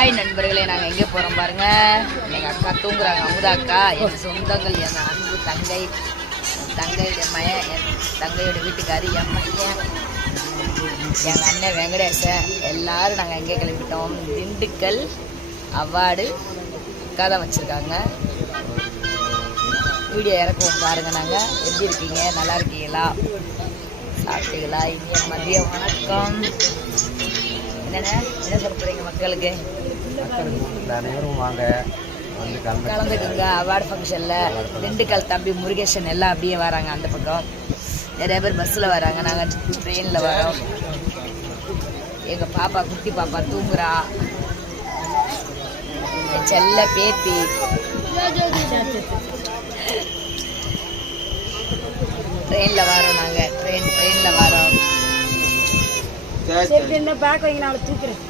Hi நண்பர்களே, நாங்கள் எங்கே போகிறோம் பாருங்க. எங்கள் அக்கா தூங்குறாங்க, அமுதா அக்கா. என் சொந்தங்கள், என் அன்பு தங்கை, தங்கையோட மயன், என் தங்கையோட வீட்டுக்காரி, என் பையன், எங்கள் அண்ணன் வெங்கடேசன், எல்லாரும் நாங்கள் எங்கே கிளம்பிட்டோம். திண்டுக்கல் அவார்டு அக்கா தான் வச்சுருக்காங்க. வீடியோ இறக்குவோம் பாருங்கள். நாங்கள் எப்படி இருக்கீங்க, நல்லா இருக்கீங்களா, சாப்பிட்டீங்களா? இனிய மதிய வணக்கம். என்ன சொல்ல போறீங்க மக்களுக்கு? அனைவரும் வாங்க, வந்து கலந்துக்குங்க அவார்டு ஃபங்க்ஷனில். திண்டுக்கல் தம்பி முருகேசன் எல்லாம் அப்படியே வராங்க. அந்த பக்கம் நிறைய பேர் பஸ்ஸில் வராங்க, நாங்கள் ட்ரெயினில் வரோம். எங்கள் பாப்பா, குட்டி பாப்பா தூங்குறா. என் செல்ல பேத்தி ட்ரெயினில் வரோம். நாங்கள் ட்ரெயினில் வரோம். பேக் வைங்க, நான் தூக்குறேன்.